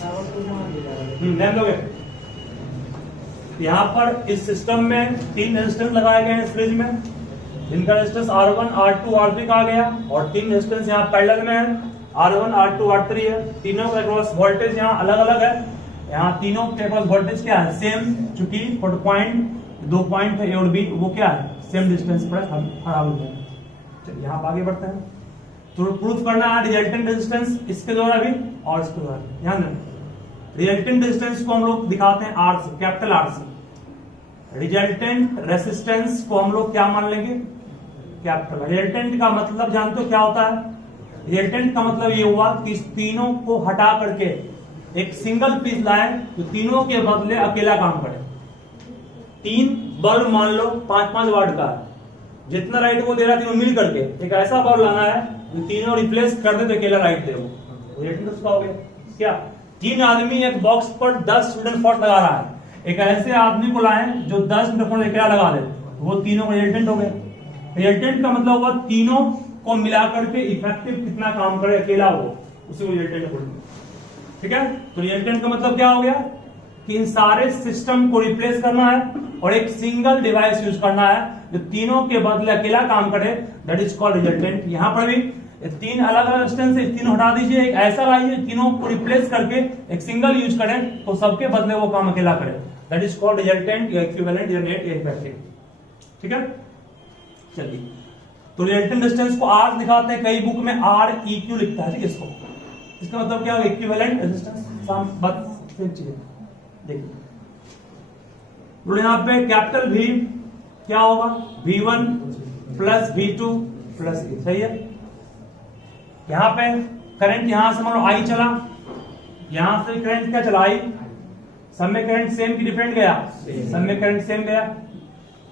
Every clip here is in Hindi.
नेम लोगे। यहाँ पर इस सिस्टम में 3 रेजिस्टेंस लगाए गए हैं इस फ्रिज में, जिनका रेजिस्टेंस R1, R2, R3 कहा गया, और 3 रेजिस्टेंस यहाँ पैरेलल में है, R1, R2, R3 है। तीनों का क्रॉस वोल्टेज यहाँ अलग अलग है। यहाँ तीनों के क्रॉस वोल्टेज क्या है? सेम, चूंकि 2 पॉइंट है ए और बी, वो क्या है? सेम डिस्टेंस पर खड़ा हो गया। चलिए यहाँ आगे बढ़ते हैं। तो प्रूफ करना है रिजल्टेंट रेजिस्टेंस इसके द्वारा भी और इसके द्वारा भी। ध्यान दें, रिजल्टेंट रेजिस्टेंस को हम लोग दिखाते हैं R से, कैपिटल R से। रिजल्टेंट रेजिस्टेंस को हम लोग क्या मान लेंगे? कैपिटल। रिजल्टेंट का मतलब जानते हो क्या होता है? रिजल्टेंट का मतलब ये हुआ कि इस तीनों को हटा करके एक सिंगल पीस लाए तो तीनों के बदले अकेला काम करे। 3 बल्ब मान लो 5-5 वाट का है, जितना लाइट वो दे रहा है तीनों मिल करके एक ऐसा बल्ब लाना है जो तीनों रिप्लेस कर दे तो अकेला लाइट दे वो। रिजल्टेंट उसका हो गया क्या? 3 आदमी एक बॉक्स पर 10 न्यूटन फॉल्ट लगा रहा है, एक ऐसे आदमी को लाए जो 10 न्यूटन फॉल्ट अकेला लगा दे, वो तीनों का रिजल्टेंट हो गया। रिजल्टेंट का मतलब हुआ तीनों को मिलाकर के इफेक्टिव कितना काम करे अकेला वो, उसी को रिजल्टेंट बोलते। ठीक है, तो रिजल्टेंट का मतलब क्या हो गया कि इन सारे सिस्टम को रिप्लेस करना है और एक सिंगल डिवाइस यूज करना है जो तीनों के बदले अकेला काम करे, दैट इज कॉल्ड रिजल्टेंट। यहां पर भी 3 अलग अलग रेजिस्टेंस से तीनों हटा दीजिए, एक ऐसा लाइए तीनों को रिप्लेस करके एक सिंगल यूज करें तो सबके बदले वो काम अकेला करे, दैट इज कॉल्ड रिजल्टेंट या इक्विवेलेंट या नेट या इफेक्टिव। ठीक है, चलिए तो रिजल्टेंट रेजिस्टेंस को R दिखाते हैं, कई बुक में REQ लिखता है। ठीक है, इसका मतलब क्या होगा? Equivalent resistance. देखिए तो यहाँ पे कैपिटल V क्या होगा? V1 plus V2 plus E। सही है। यहाँ पे करंट यहां से मान लो I चला, यहां से करंट क्या चला? I। सब में करंट सेम की डिफरेंट गया? सब में करंट सेम गया।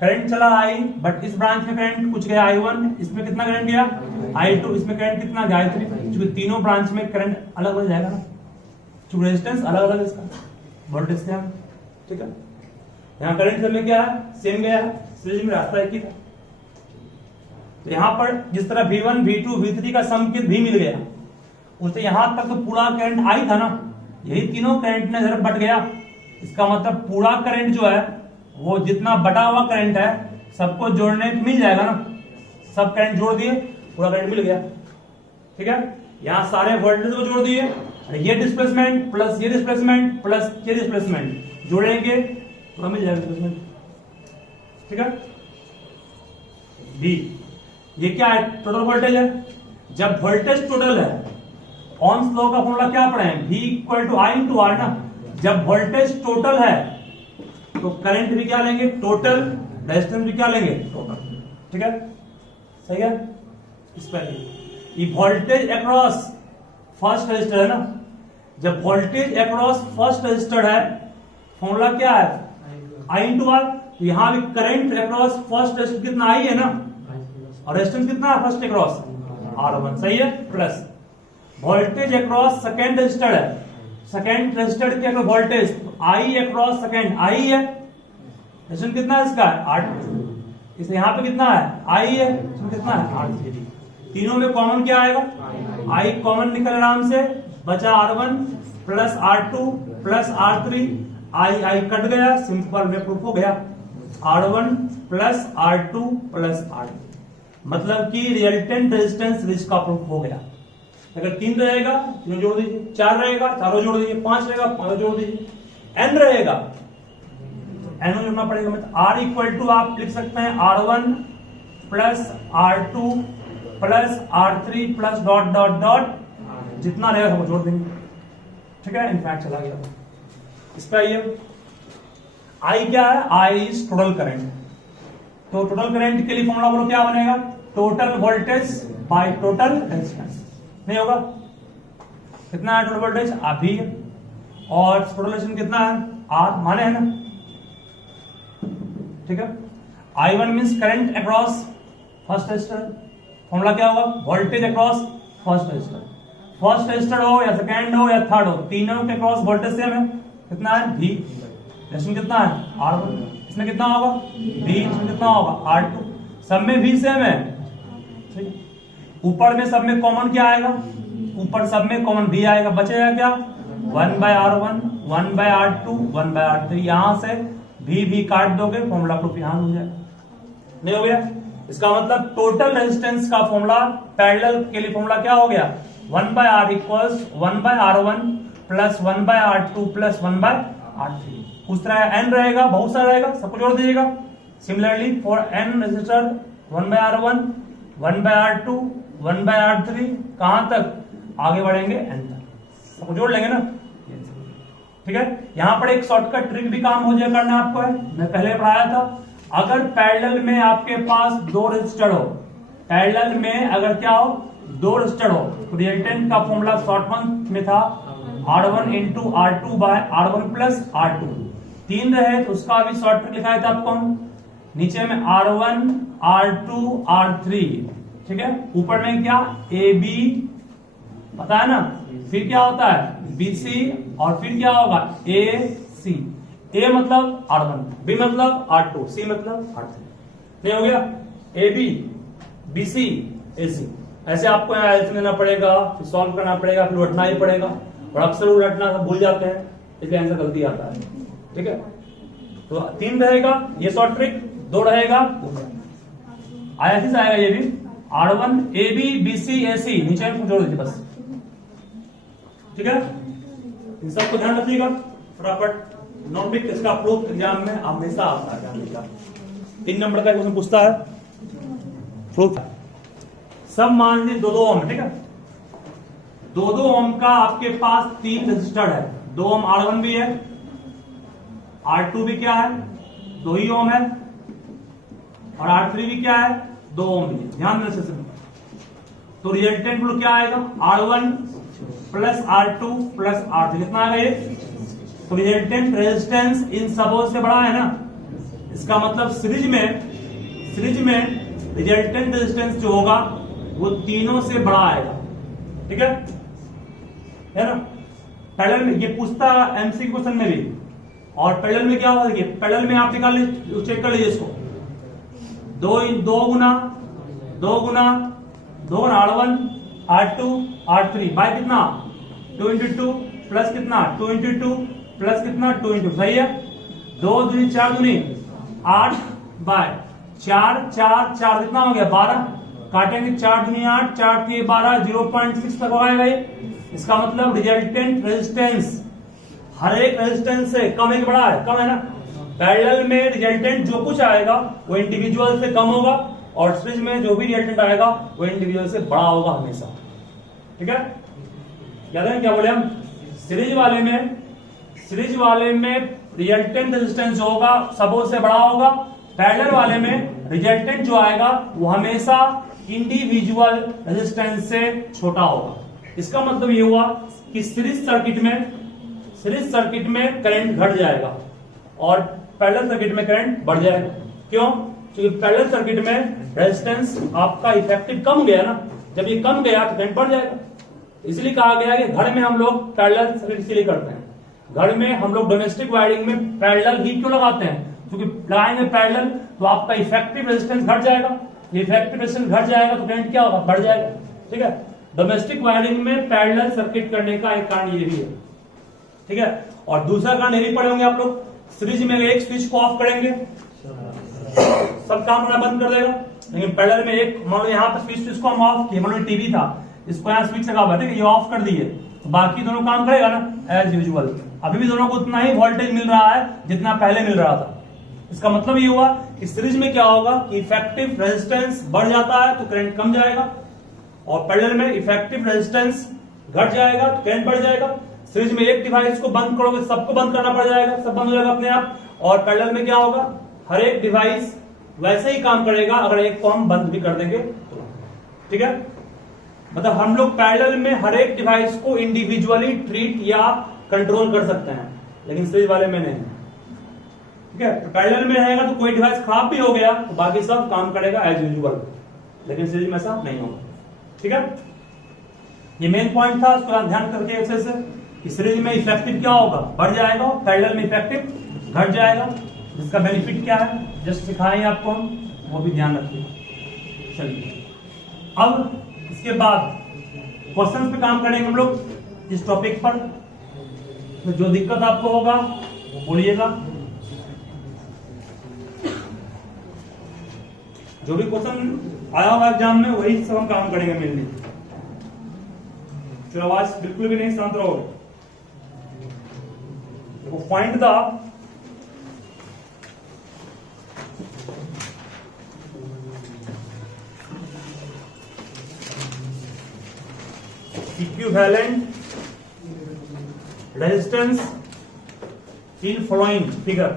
करंट चला I, बट इस ब्रांच में करंट कुछ गया I1, इसमें कितना करंट गया? I2, इसमें करंट कितना गया? I3। क्योंकि तीनों ब्रांच में करंट अलग हो जाएगा ना, क्योंकि रेजिस्टेंस अलग अलग है इसका, वोल्टेज से। ठीक है, यहाँ करंट सब में क्या है? सेम गया है, सीरीज में रास्ता एक ही था। तो यहाँ पर जिस तरह V1, V2, V3 का सम भी मिल गया, उससे यहां तक तो पूरा करंट I था ना, यही तीनों करंट ने इधर बट गया। इसका मतलब पूरा करंट जो है वो जितना बटा हुआ करंट है सबको जोड़ने मिल जाएगा ना, सब करंट जोड़ दिए, पूरा करंट मिल गया। ठीक है, यहाँ सारे वोल्टेज को जोड़ दिए, ये डिस्प्लेसमेंट प्लस ये डिस्प्लेसमेंट प्लस ये डिस्प्लेसमेंट जोड़ेंगे तो मिल जाएगा डिस्प्लेसमेंट। ठीक है, बी ये क्या है? टोटल वोल्टेज है। जब वोल्टेज टोटल है, ओम्स लॉ का फॉर्मूला क्या पढ़े हैं? V equal to I into R ना। जब वोल्टेज टोटल है तो करंट भी क्या लेंगे? टोटल। रेजिस्टेंस भी क्या लेंगे? टोटल। ठीक है, सही है। इस पर ये वोल्टेज अक्रॉस फर्स्ट रजिस्टर है ना, जब वोल्टेज अक्रॉस फर्स्ट रजिस्टर है फॉर्मूला क्या है? I into R। तो यहां भी करंट अक्रॉस फर्स्ट रजिस्टर कितना I है ना, और रेजिस्टेंस कितना है फर्स्ट अक्रॉस? R1। सही है, plus voltage across second register है, सेकेंड रजिस्टर के voltage I across second I है, रेजिस्टेंस कितना है इसका? R2। इसे यहां पे कितना है? I है, इसमें कितना है? R3। तीनों में कॉमन क्या आएगा? I कॉमन निकल आराम से, बचा R1 plus R2 plus R3, I cut गया, सिंपल में प्रूफ हो गया। R1 plus R2 plus R3, मतलब कि रिजल्टेंट रेजिस्टेंस इसका प्रूफ हो गया। अगर 3 रहेगा तीनों जोड़ दीजिए, 4 रहेगा चारों जोड़ दीजिए, 5 रहेगा 5 जोड़ दीजिए, n रहेगा n जोड़ना पड़ेगा। मतलब R इक्वल टू आप लिख सकते हैं R1 plus R2 plus R3 plus dot dot dot, जितना रहेगा वो जोड़ देंगे। ठीक है, इनफैक्ट चला गया इसका। ये I क्या है? I is total current. तो टोटल करंट के लिए फॉर्मूला बोलो क्या बनेगा? Total voltage by total resistance. नहीं होगा? कितना है टोटल वोल्टेज? अभी, और टोटल रेजिस्टेंस कितना है? R माने है ना। ठीक है, I1 means current across first resistor, formula क्या होगा? Voltage across first resistor. First resistor हो या सेकंड हो या थर्ड हो, तीनों के क्रॉस वोल्टेज सेम है। कितना है? V। रेजिस्टेंस कितना है? R1। इसमें कितना होगा? V। इसमें कितना होगा? R2। सब में V सेम है। ऊपर में सब में कॉमन क्या आएगा? ऊपर सब में कॉमन V आएगा, बचेगा क्या? 1/R1 1/R2 1/R3, यहां से भी काट दोगे, फॉर्मूला प्रूफ यहां हो जाएगा। नहीं हो गया? इसका मतलब टोटल रेजिस्टेंस का फॉर्मूला पैरेलल के लिए फॉर्मूला क्या हो गया? 1/R equals 1/R1 plus 1/R2 plus 1/R3। उस तरह n रहेगा, बहुत सारा रहेगा, सबको जोड़ दीजिएगा। Similarly for n resistor 1/R1 1/R2 1/R3, कहां तक आगे बढ़ेंगे? n तक, सबको जोड़ लेंगे ना। ठीक है, यहां पर एक शॉर्टकट ट्रिक भी काम हो जाए करना आपको है, मैं पहले पढ़ाया था। अगर पैरेलल में आपके पास दो रेजिस्टर हो, पैरेलल में अगर क्या हो, दो रेजिस्टर हो, तो रिजल्टेंट का फॉर्मूला शॉर्ट फॉर्म में था R1 into R2 by R1 plus R2। 3 रहे तो उसका भी शॉर्ट ट्रिक लिखाया था आपको हम, नीचे में R1 R2 R3, ठीक है, ऊपर में क्या AB पता है ना, फिर क्या होता है BC, और फिर क्या होगा AC। A मतलब R1, B मतलब R2, C मतलब R3। नहीं हो गया? AB BC AC, ऐसे आपको यहाँ एल्स लेना पड़ेगा, फिर सॉल्व करना पड़ेगा, फिर उलटना ही पड़ेगा, और अक्सर उलटना सब भूल जाते हैं, इसलिए आंसर गलती आता है। ठीक है, तो 3 रहेगा ये शॉर्ट ट्रिक, 2 रहेगा आया से आएगा ये भी R1 AB BC AC, नीचे में जोड़ दीजिए बस। ठीक है, इन सबको ध्यान रखिएगा फटाफट। नॉर्मिक इसका प्रूफ एग्जाम में हमेशा आता है, ध्यान रखिएगा। 3 नंबर का क्वेश्चन पूछता है प्रूफ। सब मान लीजिए 2-2 ओम, ठीक है, 2-2 ओम का आपके पास 3 रेजिस्टर है, 2 ओम R1 भी है, R2 भी क्या है 2 ही ओम है, और R3 भी क्या है 2 ओम भी है। ध्यान दें, तो रिजल्टेंट रूल क्या आएगा? R1 plus R2 plus R3, कितना आएगा ये? तो रिजल्टेंट रेजिस्टेंस इन सबों से बड़ा है ना, इसका मतलब सीरीज में रिजल्टेंट रेजिस्टेंस जो होगा वो तीनों से बड़ा आएगा। ठीक है ना। पैरेलल में ये पूछता एमसीक्यू क्वेश्चन में भी, और पैरेलल में क्या होगा, देखिए पैरेलल में आप निकाल चेक कर लीजिए इसको, 2 गुना R1 R2 R3 बाय कितना 2 into 2 प्लस कितना 2 into 2 प्लस कितना 2 into, सही है। 2 दूनी 4 दूनी 8 बाय 4 कितना हो गया 12, काटेंगे 4 दूनी 8 4 3 12, 0.6 तक आएगा ये। इसका मतलब रिजल्टेंट रेजिस्टेंस हर एक रेजिस्टेंस से कम है कि बड़ा है? कम है ना। पैरेलल में रिजल्टेंट जो कुछ आएगा वो इंडिविजुअल से कम होगा, और सीरीज में जो भी रिजल्टेंट आएगा वो इंडिविजुअल से बड़ा होगा हमेशा। ठीक है, याद है क्या बोले हम? सीरीज वाले में रिजल्टेंट रेजिस्टेंस जो होगा सबों से बड़ा होगा, पैरेलल वाले में रिजल्टेंट जो आएगा वो हमेशा इंडिविजुअल रेजिस्टेंस से छोटा होगा। इसका मतलब ये हुआ कि सीरीज सर्किट में करंट घट जाएगा और पैरेलल सर्किट में करंट बढ़ जाएगा। क्यों? क्योंकि पैरेलल सर्किट में रेजिस्टेंस आपका इफेक्टिव कम गया ना, जब ये कम गया तो करंट बढ़ जाएगा। इसलिए कहा गया कि घर में हम लोग पैरेलल सर्किट इसलिए करते हैं, घर में हम लोग डोमेस्टिक वायरिंग में पैरेलल ही क्यों लगाते हैं? क्योंकि लगाएंगे पैरेलल तो आपका इफेक्टिव रेजिस्टेंस घट जाएगा, इफेक्टिव रेजिस्टेंस घट जाएगा तो करंट क्या होगा? बढ़ जाएगा। ठीक है, डोमेस्टिक वायरिंग में पैरेलल सर्किट करने का एक कारण ये भी है। ठीक है, और दूसरा कारण ये भी पढ़े होंगे आप लोग, सीरीज में एक स्विच को ऑफ करेंगे सब काम होना बंद कर देगा, लेकिन पैरेलल में एक, मान लो यहाँ पे स्विच को हम ऑफ किए, मान लो टीवी था, इसको यहाँ स्विच लगा हुआ है, ठीक है, ये ऑफ कर दिए तो बाकी दोनों काम करेगा ना एज यूजुअल। अभी भी दोनों को उतना ही वोल्टेज मिल रहा है जितना पहले मिल रहा था। इसका मतलब ये हुआ कि सीरीज में क्या होगा कि इफेक्टिव रेजिस्टेंस बढ़ जाता है तो करंट कम जाएगा, और पैरेलल में इफेक्टिव रेजिस्टेंस घट जाएगा तो करंट बढ़ जाएगा। सीरीज में एक डिवाइस को बंद करोगे सबको बंद करना पड़ जाएगा, सब बंद हो जाएगा अपने आप, और पैरेलल में क्या होगा, हर एक डिवाइस वैसे ही काम करेगा अगर एक को हम बंद भी कर देंगे तो। ठीक है, मतलब हम लोग पैरेलल में हर एक डिवाइस को इंडिविजुअली ट्रीट या कंट्रोल कर सकते हैं, लेकिन सीरीज वाले में नहीं। ठीक है, तो पैरेलल में रहेगा तो कोई डिवाइस खराब भी हो गया तो बाकी सब काम करेगा एज यूजुअल, लेकिन सीरीज में ऐसा नहीं होगा। ठीक है, ये मेन पॉइंट था, उसको ध्यान करके ऐसे से कि सीरीज में इफेक्टिव क्या होगा, बढ़ जाएगा, पैरेलल में इफेक्टिव घट जाएगा। जिसका बेनिफिट क्या है जस्ट सिखाएंगे आपको हम, वो भी ध्यान रखिए। चलिए अब इसके बाद क्वेश्चंस पे काम करेंगे हम लोग इस टॉपिक पर। तो जो दिक्कत आपको होगा वो बोलिएगा। जो भी क्वेश्चन आया होगा एग्जाम में वही सब हम काम करेंगे मेनली। चलो आवाज बिल्कुल भी नहीं, शांत रहोगे। देखो पॉइंट था equivalent resistance in following figure.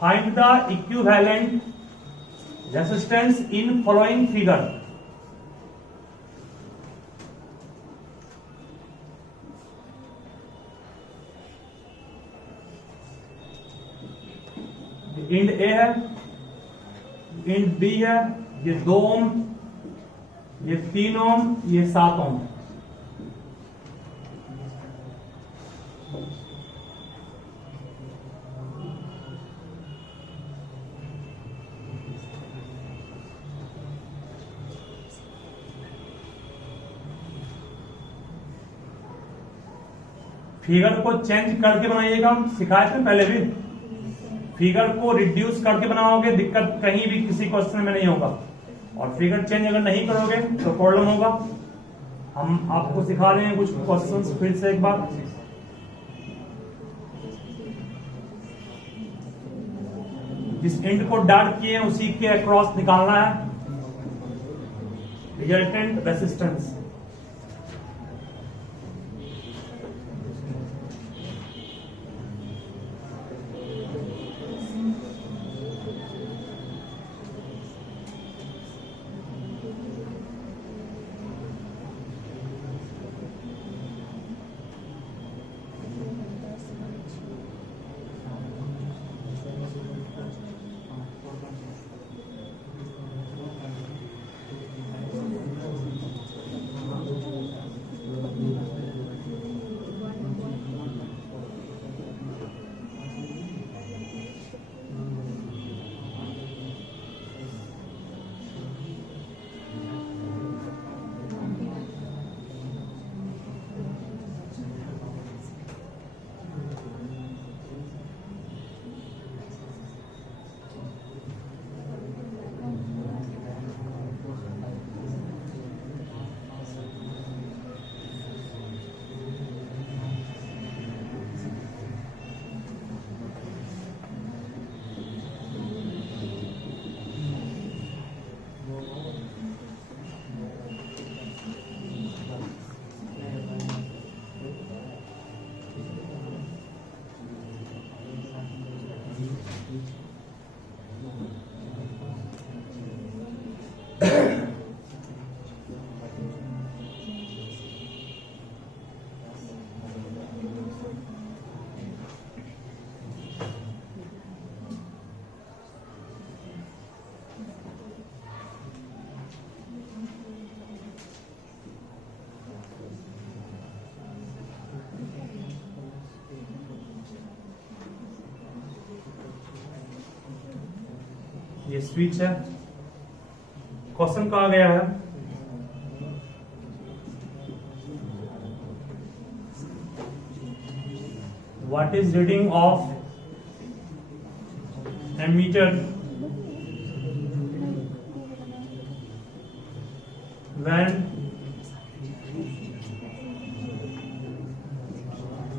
Find the equivalent resistance in following figure. End A है, इंड बी है, ये 2 ओम, ये 3 ओम, ये 7 ओम। फिगर को चेंज करके बनाइएगा, सिखाए थे पहले भी। फिगर को रिड्यूस करके बनाओगे, दिक्कत कहीं भी किसी क्वेश्चन में नहीं होगा। और फिगर चेंज अगर नहीं करोगे तो प्रॉब्लम होगा। हम आपको सिखा रहे हैं कुछ क्वेश्चंस फिर से एक बार। जिस एंड को डार्क किए हैं उसी के अक्रॉस निकालना है रिजल्टेंट रेसिस्टेंस। ये स्विच है। क्वेश्चन कहा गया है what is reading of ammeter when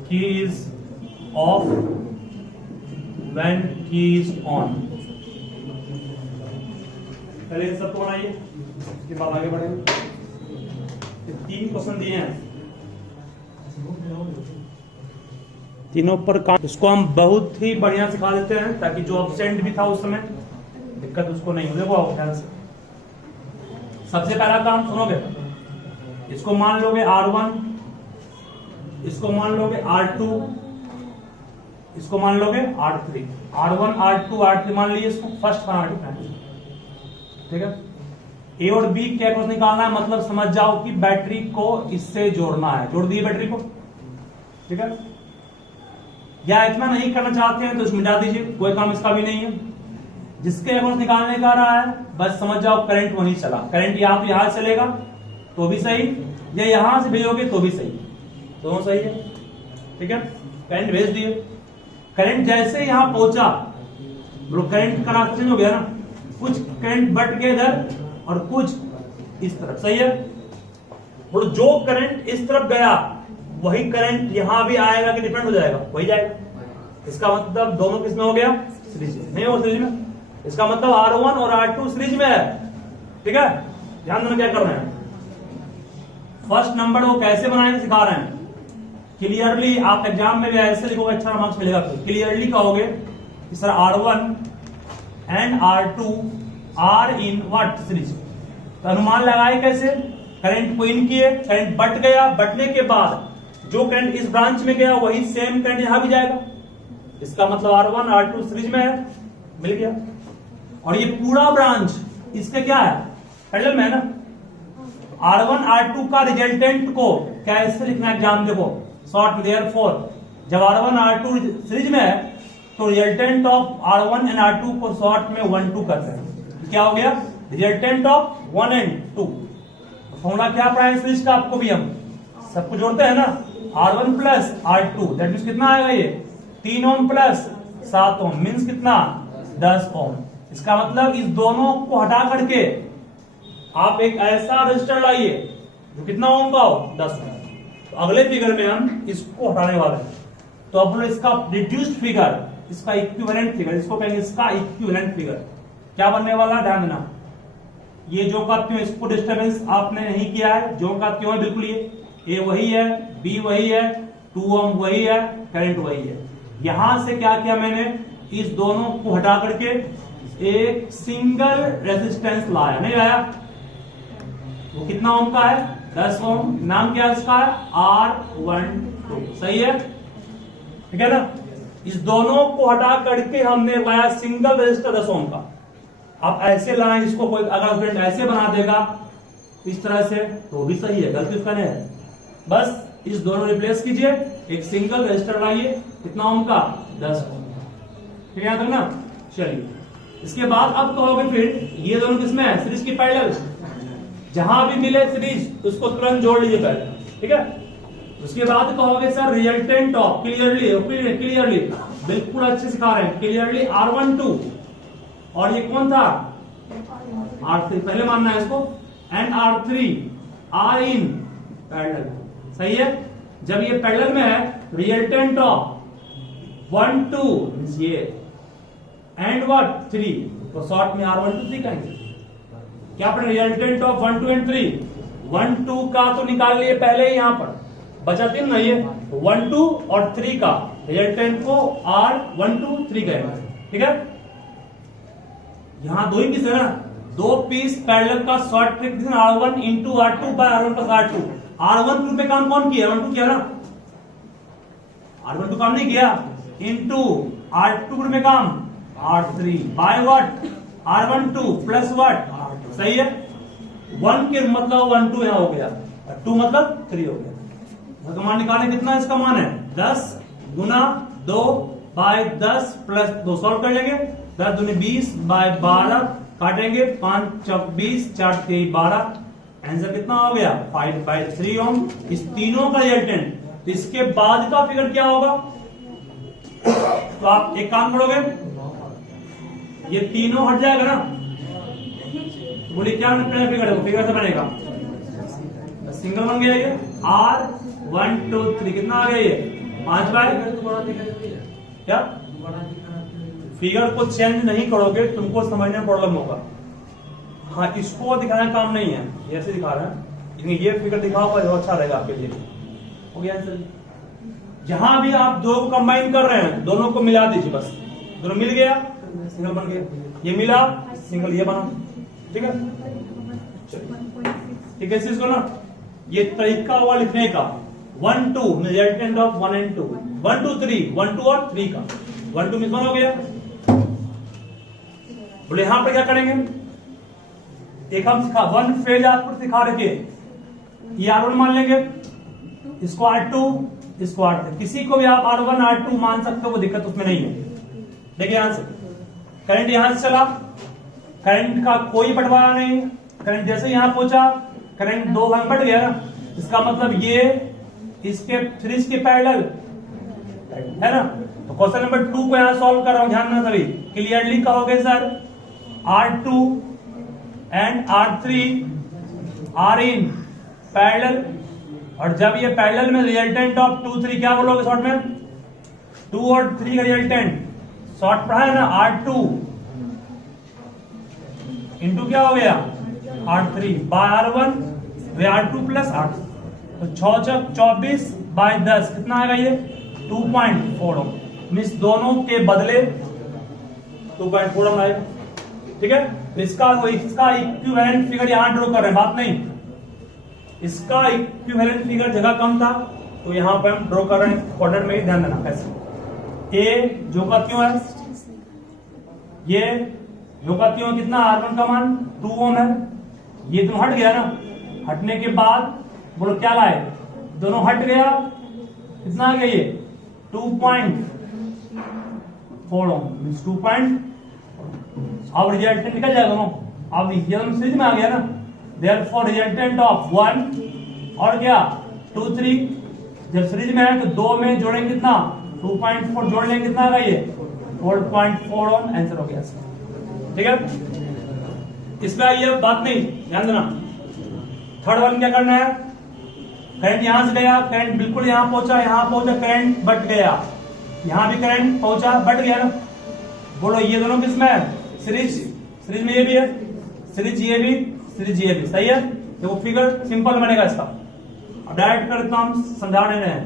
key is off when key is on. पहले इन सबको बनाइए, इसके बाद आगे बढ़ेंगे। 3 क्वेश्चन दिए हैं, तीनों पर काम। इसको हम बहुत ही बढ़िया सिखा देते हैं ताकि जो एब्सेंट भी था उस समय दिक्कत उसको नहीं हो। देखो ध्यान से, सबसे पहला काम सुनोगे, इसको मान लोगे R1, इसको मान लोगे R2, इसको मान लोगे R3। R1 R2 R3 मान लीजिए, इसको फर्स्ट बना। ठीक है, ए और बी क्या कुछ निकालना है, मतलब समझ जाओ कि बैटरी को इससे जोड़ना है। जोड़ दिए बैटरी को, ठीक है। या इतना नहीं करना चाहते हैं तो इसमें मिटा दीजिए, कोई काम इसका भी नहीं है। जिसके अकाउंट निकालने का रहा है बस समझ जाओ करंट वहीं चला। करंट यहां से चलेगा तो भी सही, या यहां से भेजोगे तो भी सही, दोनों सही है। ठीक है, करंट भेज दिए। करंट जैसे यहां पहुंचा, करंट का रास्ता चेंज हो गया ना, कुछ करंट बट गया इधर और कुछ इस तरफ, सही है। और जो करंट इस तरफ गया वही करंट यहां भी आएगा कि डिफरेंट हो जाएगा, वही जाएगा। इसका मतलब दोनों किस में हो गया, सीरीज में। नहीं हो सीरीज में, इसका मतलब R1 और R2 सीरीज में है, ठीक है। ध्यान देना क्या कर रहे हैं, फर्स्ट नंबर वो कैसे बनाएंगे सिखा रहे हैं। क्लियरली आप एग्जाम में भी ऐसे लिखोगे, अच्छा मार्क्स मिलेगा। क्लियरली कहोगे कि sir R1 and R2 are in what series. तो अनुमान लगाए कैसे, करंट को इन किए, करंट बट गया, बटने के बाद जो करंट इस ब्रांच में गया वही सेम करंट यहां भी जाएगा। इसका मतलब R1 R2 सीरीज में है, मिल गया। और ये पूरा ब्रांच इसके क्या है, पैरेलल में है ना। R1 R2 का रिजल्टेंट को कैसे लिखना है एग्जाम देखो, शॉर्ट देयरफॉर जब R1 R2 सीरीज में है तो resultant of R1 and R2 को शॉर्ट में 1 2 करते हैं। क्या हो गया, रिजल्टेंट ऑफ 1 एंड 2। फॉर्मूला क्या पढ़ा है सीरीज का, आपको भी हम सबको जोड़ते हैं ना, R1 plus R2 that means कितना आएगा, ये 3 ओम प्लस 7 ओम मीन्स कितना 10 ओम। इसका मतलब इस दोनों को हटा करके आप एक ऐसा रजिस्टर लाइए जो कितना ओम का हो, 10 ओम। तो अगले फिगर में हम इसको हटाने वाले हैं। तो अब इसका रिड्यूस्ड फिगर, इसका इक्विवेलेंट फिगर, इसको कहेंगे इसका इक्विवेलेंट फिगर। क्या बनने वाला, ध्यान देना। ये जो का त्यों इसको डिस्टर्बेंस आपने नहीं किया है, जो का त्यों है बिल्कुल ये A वही है, B वही है, 2 ओम वही है, करंट वही है। यहां से क्या किया मैंने, इस दोनों को हटा करके एक सिंगल रेजिस्टेंस लाया, नहीं लाया, वो कितना ओम का है, 10 ओम। नाम क्या है इसका, R12, सही है, ठीक है ना। इस दोनों को हटा करके हमने लाया सिंगल रजिस्टर 10 ओम का। आप ऐसे लाएं, इसको कोई अगर फ्रेंड ऐसे बना देगा इस तरह से तो भी सही है, गलती उसका नहीं है। बस इस दोनों रिप्लेस कीजिए, एक सिंगल रजिस्टर लाइए, कितना ओम का, 10 ओम, ठीक है ना। चलिए इसके बाद अब कहोगे फिर ये दोनों किसमें है, सीरीज की पैरेलल। जहां भी मिले सीरीज उसको तुरंत जोड़ लीजिए पहले, ठीक है। उसके बाद कहोगे सर रिजल्टेंट ऑफ, क्लियरली बिल्कुल अच्छे सिखा रहे हैं, क्लियरली R12 और ये कौन था, R3 पहले मानना है इसको, and R3 are in parallel, सही है। जब ये पैरेलल में है, रिजल्टेंट ऑफ 1 2 मींस ये एंड व्हाट 3, तो शॉर्ट में R1 2 3 कहेंगे। क्या पढ़े, रिजल्टेंट ऑफ 1 2 एंड 3। 1 2 का तो निकाल लिए पहले ही, यहां पर बचा 3 ना, ये 1 2 और 3 का रिजल्टेंट को R1 2 3 कहेंगे, ठीक है। यहां दो ही पीस है ना, 2 पीस पैरेलल का short trick R1 into R2 by R1 plus R2। R1 पे काम कौन किया, R12 किया ना, R12 काम नहीं किया, इंटू R2 में काम R3 by what R12 plus what, सही है। 1 के मतलब 1 2 यहां हो गया, 2 मतलब 3 हो गया। मान निकालें कितना इसका मान है, 10 गुना 2 बाय 10 प्लस 2 सॉल्व कर लेंगे, 10 दूनी 20 बाय 12 काटेंगे, 5 चौक 20 4 3 12, आंसर कितना हो गया 5 बाय 3 ओम। इस तीनों का रिजल्टेंट, तो इसके बाद का फिगर क्या होगा, तो आप एक काम करोगे, ये तीनों हट जाएगा ना, तो बोलिए क्या फिगर है, फिगर से बनेगा, सिंगल बन गया ये R1 2 3, कितना आ गया ये 5 बाय, क्या फिगर को चेंज नहीं करोगे तुमको समझने में प्रॉब्लम होगा। हाँ इसको दिखाने का काम नहीं है, ये ऐसे दिखा रहे हैं, लेकिन ये फिगर दिखाओ तो अच्छा रहेगा आपके लिए। हो गया आंसर। जहां भी आप दो को कंबाइन कर रहे हैं, दोनों को मिला दीजिए, बस दोनों मिल गया, सिंगल बन गया, ये मिला सिंगल ये बना, ठीक है। ठीक है इसको ना, ये तरीका हुआ लिखने का। 1 2 रिजल्टेंट ऑफ 1 एंड 2, 1 2 3, 1 2 और 3 का 1 2 मिस हो गया। बोले यहां पर क्या करेंगे, एक हम सिखा 1 फेज आपको सिखा रखे, ये R1 मान लेंगे, इसको R2, इसको R3, किसी को भी आप R1 R2 मान सकते हो, वो दिक्कत उसमें नहीं है। देखिए यहां से करंट यहां से चला, करंट का कोई बंटवारा नहीं, करंट जैसे यहां पहुंचा करंट 2 भाग बट गया ना, इसका मतलब ये इसके सीरीज के पैरेलल है ना। तो क्वेश्चन नंबर 2 को यहाँ सॉल्व कर रहा हूं, ध्यान देना सभी। क्लियरली कहोगे sir R2 and R3 are in parallel, और जब ये पैरेलल में रिजल्टेंट ऑफ 2 3 क्या बोलोगे शॉर्ट में, 2 और 3 का रिजल्टेंट शॉर्ट पढ़ा है ना, R2 इंटू क्या हो गया R3 बाय R1 वे R2 प्लस R2, तो 6 24 बाय 10 कितना आएगा ये 2.4 ओम, मीन्स दोनों के बदले 2.4 ओम आएगा। ठीक है, तो इसका इक्विवेलेंट फिगर यहां ड्रॉ कर रहे हैं, बात नहीं, इसका इक्विवेलेंट फिगर जगह कम था तो यहां पे हम ड्रॉ कर रहे हैं क्वाड्रेंट में ही, ध्यान देना कैसे। ए जो का क्यों है, ये जो का क्यों कितना R1 का मान 2 ओम है, ये दोनों हट गया ना, हटने के बाद बोलो क्या लाए, दोनों हट गया, कितना आ गया ये 2.4 ओम, मींस 2. अब रिजल्टेंट निकल जाएगा दोनों, अब ये दोनों सीरीज में आ गया ना, देयरफॉर रिजल्टेंट ऑफ 1 और क्या 2 3, जब सीरीज में है तो 2 में जोड़ेंगे कितना 2.4 जोड़ लेंगे कितना आएगा ये 4.4 ओम, आंसर हो गया। ठीक है, इसमें ये बात नहीं, ध्यान देना। थर्ड वन क्या करना है, करंट यहां से गया, करंट बिल्कुल यहां पहुंचा, करंट बट गया, यहां भी करंट पहुंचा बट गया ना, बोलो ये दोनों किसमें है, सीरीज में ये भी है, सीरीज ये भी सही है। देखो फिगर सिंपल बनेगा इसका, अब डायरेक्ट करता हूं, समझा रहे हैं।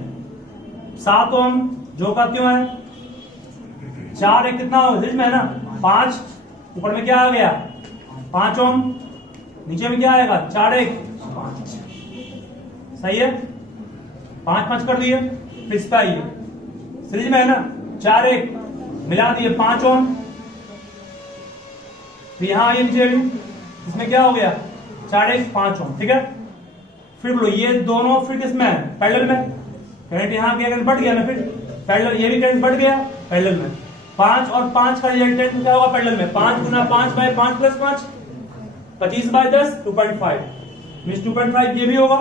7 ओम जो का क्यों है, 4 एक कितना सीरीज में है ना, 5 ऊपर में क्या आ गया 5 ओम, नीचे में क्या आएगा 4 1 5, सही है, 5 5 कर दिए, फिर इस पे आइए, सीरीज में है ना 4 1 मिला दिए 5 ओम, फिर यहां आइए नीचे भी, इसमें क्या हो गया 4 1 5 ओम। ठीक है, फिर बोलो ये दोनों फिर किसमें है, पैरेलल में, करंट यहां गया करंट बढ़ गया ना, फिर पैरेलल ये भी करंट बढ़ गया पैरेलल में, 5 और 5 का रिजल्टेंट क्या होगा पैरेलल में, 5 गुना 5 बाय 5 प्लस 5 25 बाय 10 2.5, मींस 2.5 ये भी होगा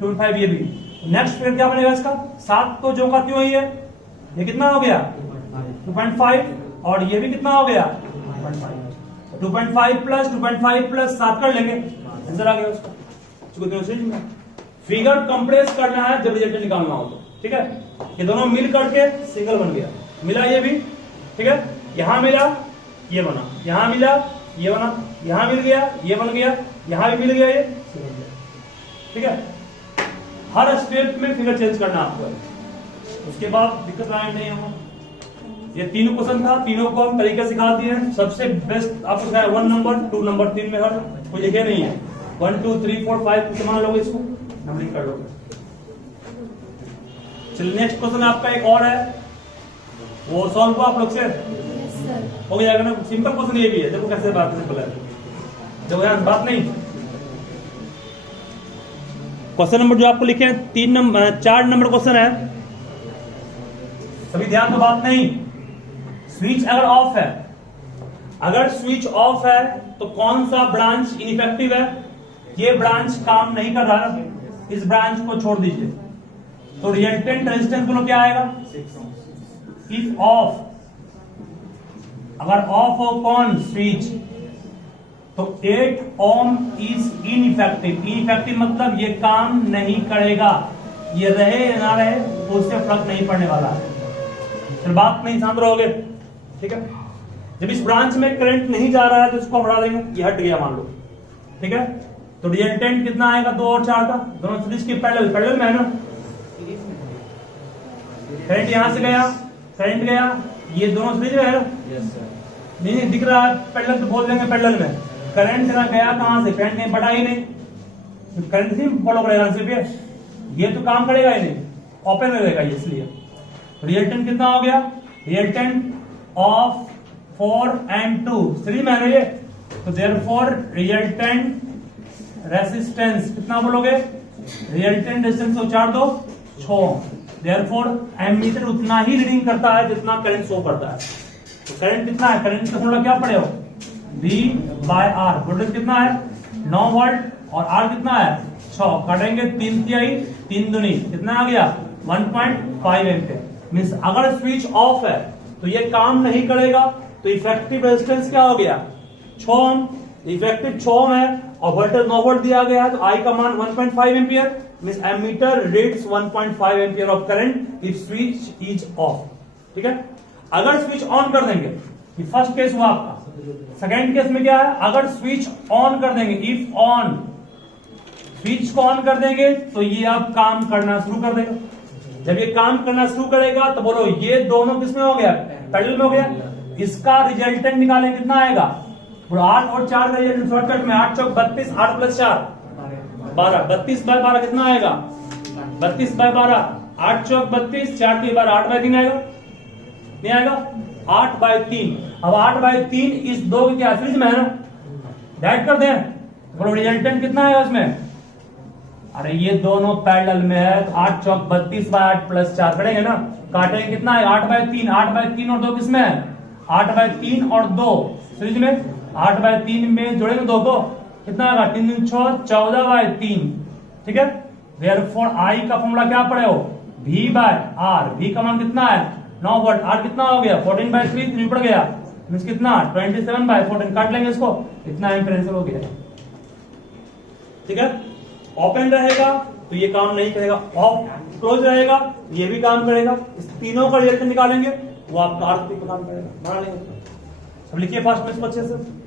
2.5 ये भी। नेक्स्ट फिगर क्या बनेगा इसका, 7 तो जो का क्यों ही है, ये कितना हो गया 2.5, और ये भी कितना हो गया 2.5 प्लस 7 कर लेंगे, आंसर आ गया उसका। फिगर कंप्रेस करना है जब रिजल्ट निकालना हो तो, ठीक है, ये दोनों मिल करके सिंगल बन गया, मिला ये भी, ठीक है, यहां मिला ये बना, यहां मिला ये बना, यहां मिल गया ये बन गया, यहां भी मिल गया ये, ठीक है। हर स्टेप में फिगर चेंज करना आपको है, उसके बाद दिक्कत आए नहीं होगा। ये तीनों क्वेश्चन था, तीनों को हम तरीके सिखा दिए हैं। सबसे बेस्ट आपको सिखाया 1 नंबर 2 नंबर 3 में हर कोई लिखे नहीं है, 1 2 3 4 5 मान लोगे, इसको नंबरिंग कर लोगे। चलिए नेक्स्ट क्वेश्चन आपका एक और है, वो सॉल्व हुआ आप लोग से, हो जाएगा ना, सिंपल क्वेश्चन ये भी है, देखो कैसे बात सिंपल है, देखो यार बात नहीं। क्वेश्चन नंबर जो आपको लिखे हैं 4 नंबर क्वेश्चन है, सभी ध्यान, तो बात नहीं। स्विच अगर ऑफ है, अगर स्विच ऑफ है तो कौन सा ब्रांच इनइफेक्टिव है, ये ब्रांच काम नहीं कर रहा है, इस ब्रांच को छोड़ दीजिए, तो रिजल्टेंट रेजिस्टेंस बोलो क्या आएगा, इफ ऑफ, अगर ऑफ हो कौन स्विच, तो 8 ओम इज इनइफेक्टिव। इनइफेक्टिव मतलब ये काम नहीं करेगा, ये रहे या ना रहे तो उससे फर्क नहीं पड़ने वाला है, फिर बात नहीं समझ रहोगे, ठीक है। जब इस ब्रांच में करंट नहीं जा रहा है तो इसको बढ़ा देंगे, ये हट गया मान लो, ठीक है, तो रिजल्टेंट कितना आएगा 2 और 4 का, दोनों सीरीज के पैरेलल में है ना, करंट यहां से गया, करंट गया, ये दोनों सीरीज में है ना, नहीं दिख रहा है पैरेलल तो बोल देंगे पैरेलल में, करंट ना गया कहां से, करंट नहीं बढ़ा ही नहीं, तो करंट से फॉलो करेगा सिर्फ ये तो काम करेगा ही नहीं, ओपन रहेगा ये, इसलिए रिजल्टेंट कितना हो गया, रिजल्टेंट ऑफ 4 and 2 सीरीज में है ये, तो देयरफॉर रिजल्टेंट रेजिस्टेंस कितना बोलोगे, रिजल्टेंट रेजिस्टेंस को 4 2 6, देयरफॉर एमीटर उतना ही रीडिंग करता है जितना करंट शो करता है, तो करंट कितना है, करंट का फॉर्मूला क्या पड़े हो V/R, वोल्टेज कितना है 9 वोल्ट और R कितना है 6, काटेंगे 3 तिहाई 3 दूनी कितना आ गया 1.5 एम्पीयर, मीन्स अगर स्विच ऑफ है तो ये काम नहीं करेगा, तो इफेक्टिव रेजिस्टेंस क्या हो गया 6 ओम, इफेक्टिव 6 ओम है और वोल्टेज 9 वोल्ट दिया गया है, तो आई का मान 1.5 ampere, means ammeter reads 1.5 ampere of current if switch is off. ठीक है, अगर स्विच ऑन कर देंगे, ये फर्स्ट केस हुआ आपका। सेकेंड केस में क्या है, अगर स्विच ऑन कर देंगे, इफ ऑन, स्विच को ऑन कर देंगे तो ये अब काम करना शुरू कर देगा। जब ये काम करना शुरू करेगा तो बोलो ये दोनों किसमें हो गया, पैरेलल में हो गया। इसका रिजल्टेंट निकालेंगे, कितना आएगा, 8 और 4 का रिजल्टेंट शॉर्टकट में 8 चौक 32, 8 प्लस 4 12, 32/12 कितना आएगा 32/12, 8 चौक 32, 4 की 12, 8/3 आएगा, नहीं आएगा 8/3। अब 8/3 इस 2 की क्या सीरीज में है ना, ऐड कर दें, बोलो रिजल्टेंट कितना आएगा इसमें, अरे ये दोनों पैरेलल में है तो 8 चौक 32/8 प्लस 4 करेंगे ना, काटेंगे कितना है 8/3, 8/3 और 2 किसमें है 8/3 और 2 सीरीज में, 8/3 में जोड़ेंगे 2 को, कितना आएगा 3 दूनी 6, 14/3। ठीक है, देयरफॉर आई का फॉर्मूला क्या पड़े हो, V/R, V का मान कितना है 9 वोल्ट, R कितना हो गया 14/3, 3 पड़ गया, मींस कितना 27/14, काट लेंगे इसको, इतना एम्पीयर हो गया। ठीक है, ओपन रहेगा तो ये काम नहीं करेगा, ऑफ क्लोज रहेगा ये भी काम करेगा। इस तीनों का रिजल्ट निकालेंगे, वो आपका आरपी का काम करेगा, बना लेंगे। सब लिखिए फास्ट में इसको अच्छे से।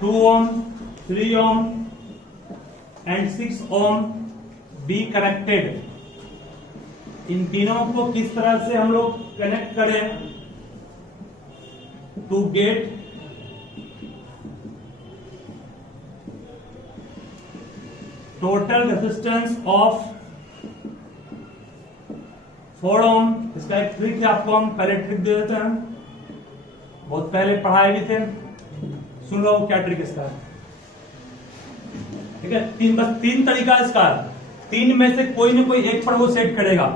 Two ohm, 3 ohm and 6 ohm be connected. इन तीनों को किस तरह से हम लोग कनेक्ट करें to get total resistance of 4 ohm. इसका एक ट्रिक है, आपको हम पहले ट्रिक दे देते हैं, बहुत पहले पढ़ाए भी थे, सुन लो क्या ट्रिक इसका है। ठीक है, तीन तरीका इसका है, 3 में से कोई ना कोई एक पर वो सेट करेगा।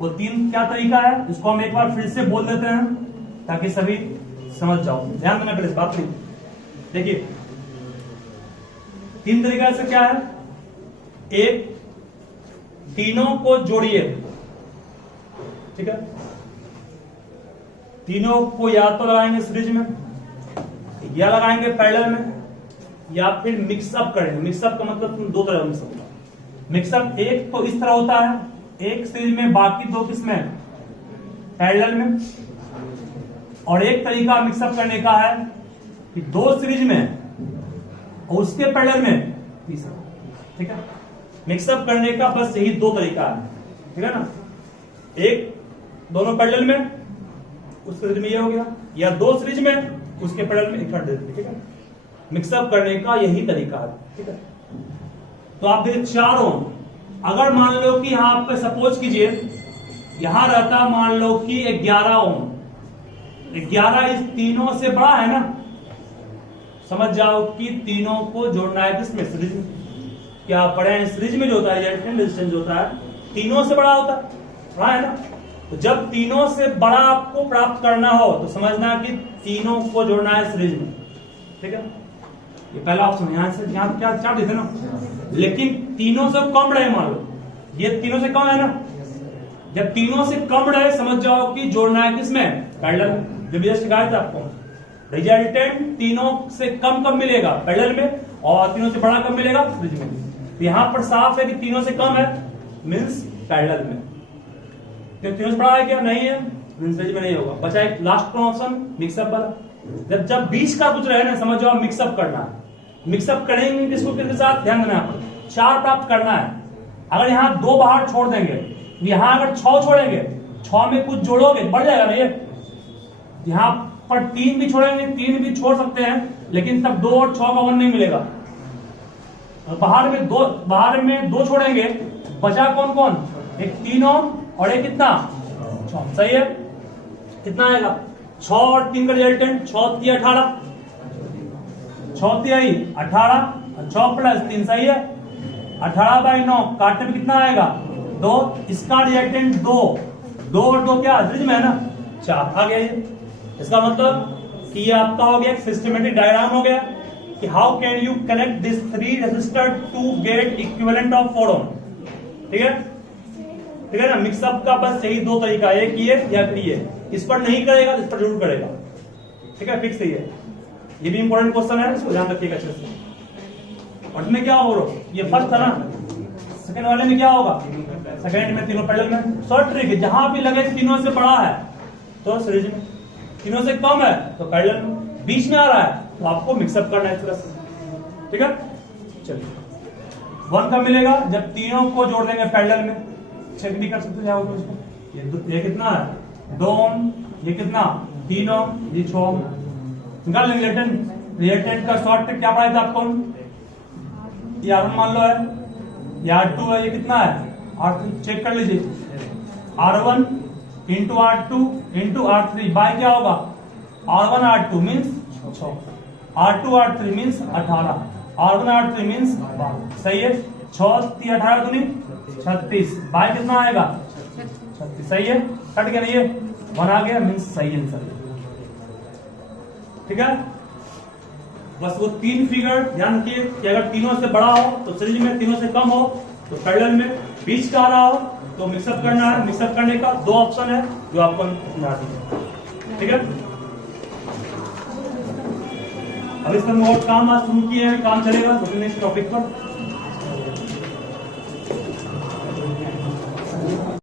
वो 3 क्या तरीका है, इसको हम एक बार फिर से बोल देते हैं ताकि सभी समझ जाओ, ध्यान देना पहले इस बात में। देखिए 3 तरीका से क्या है, एक, तीनों को जोड़िए। ठीक है, तीनों को या तो लगाएंगे सीरीज में, या लगाएंगे पैरेलल में, या फिर मिक्सअप करेंगे। मिक्सअप का मतलब 2 तरह का मिक्सअप। मिक्सअप एक तो इस तरह होता है, एक सीरीज में बाकी 2 किसमें पैरेलल में, और एक तरीका मिक्सअप करने का है कि 2 सीरीज में और उसके पैरेलल में तीसरा। ठीक है, मिक्सअप करने का बस यही 2 तरीका है। ठीक है ना, एक दोनों पैरेलल में, उस सीरीज में ये हो गया, या 2 सीरीज में उसके पैरेलल में इकट्ठा दे देते। ठीक है, मिक्सअप करने का यही तरीका है। ठीक है, तो आप देखिए 4 ओम, अगर मान लो कि यहां पे सपोज कीजिए यहां रहता, मान लो कि 11 ओम, 11 इस तीनों से बड़ा है ना, समझ जाओ कि तीनों को जोड़ना है किसमें, सीरीज में। क्या पढ़े हैं, सीरीज में जो होता है रेजिस्टेंस जो होता है तीनों से बड़ा होता है, बड़ा है ना। तो जब तीनों से बड़ा आपको प्राप्त करना हो तो समझना कि तीनों को जोड़ना है सीरीज में। ठीक है, ये पहला ऑप्शन, यहां से यहां क्या 4 देते ना, लेकिन तीनों से कम रहे, मान लो ये तीनों से कम है ना, जब तीनों से कम रहे समझ जाओ कि जोड़ना है किसमें, पैरेलल। जब ये शिकायत है आपको, रिजल्टेंट तीनों से कम कब मिलेगा, पैरेलल में, और तीनों से बड़ा कब मिलेगा, सीरीज में। तो यहां पर साफ है कि तीनों से कम है, मीन्स पैरेलल में। तो तीनों से बड़ा है क्या, नहीं है, सीरीज में नहीं होगा। बचा एक लास्ट ऑप्शन मिक्सअप वाला। जब बीच का कुछ रहे ना, समझ जाओ मिक्सअप करना है। मिक्सअप करेंगे किसको किसके साथ, ध्यान देना, 4 प्राप्त करना है। अगर यहाँ 2 बाहर छोड़ देंगे, यहां अगर 6 छोड़ेंगे, 6 में कुछ जोड़ोगे बढ़ जाएगा ना ये, यहां पर 3 भी छोड़ेंगे, 3 भी छोड़ सकते हैं, लेकिन तब 2 और 6 का 1 नहीं मिलेगा। बाहर में 2 छोड़ेंगे, बचा कौन कौन, एक 3 ओम और एक कितना, सही है, कितना आएगा 6 और 3 का रिजल्टेंट 6 3 18, 6 3 18, 6 प्लस 3 सही है 18/9, काटने में कितना आएगा 2, इसका रिजल्टेंट 2, 2 और 2 क्या रिज में है ना 4 आ गया ये। इसका मतलब कि ये आपका हो गया एक सिस्टमेटिक डायग्राम हो गया कि how can you connect this 3 resistor to get equivalent of 4 ohm. ठीक है ना, मिक्सअप का बस यही दो तरीका, एक ये या फिर ये, इस पर नहीं करेगा तो इस पर जरूर करेगा। ठीक है, फिक्स है ये भी इंपॉर्टेंट क्वेश्चन है, इसको ध्यान रखिएगा अच्छे से। और इसमें क्या होगा, ये फर्स्ट था ना, सेकंड वाले में क्या होगा, सेकंड में तीनों पैरेलल में। शॉर्ट ट्रिक है, जहां भी लगे तीनों से बड़ा है तो सीरीज में, तीनों से कम है तो पैरेलल में, बीच में आ रहा है तो आपको मिक्सअप करना है इस तरह से। ठीक है, चलिए 1 का मिलेगा जब तीनों को जोड़ देंगे पैरेलल में, चेक नहीं कर सकते जाओ तो इसको, ये कितना है 2 ओम, ये कितना 3 ओम, ये 6 ओम। निकाल लेंगे रिएक्टेंट का शॉर्ट ट्रिक क्या पढ़ाया था आपको, ये R1 मान लो है, ये R2 है, ये कितना है R3, चेक कर लीजिए R1 into R2 into R3 bye क्या होगा R1 R2 means 6, R2 R3 means 18, R1 R3 means 12, सही है। 6 3 18 दूनी 36, बाय कितना आएगा 36, सही है, कट गया नहीं है 1 आ गया मीन्स सही आंसर। ठीक है, बस वो 3 फिगर ध्यान रखिए कि अगर तीनों से बड़ा हो तो सीरीज में, तीनों से कम हो तो पैरेलल में, बीच का आ रहा हो तो मिक्सअप करना है। मिक्सअप करने का 2 ऑप्शन है जो आपको समझा दीजिए। ठीक है, अब इस पर और काम आज शुरू किए हैं, काम चलेगा नेक्स्ट टॉपिक पर।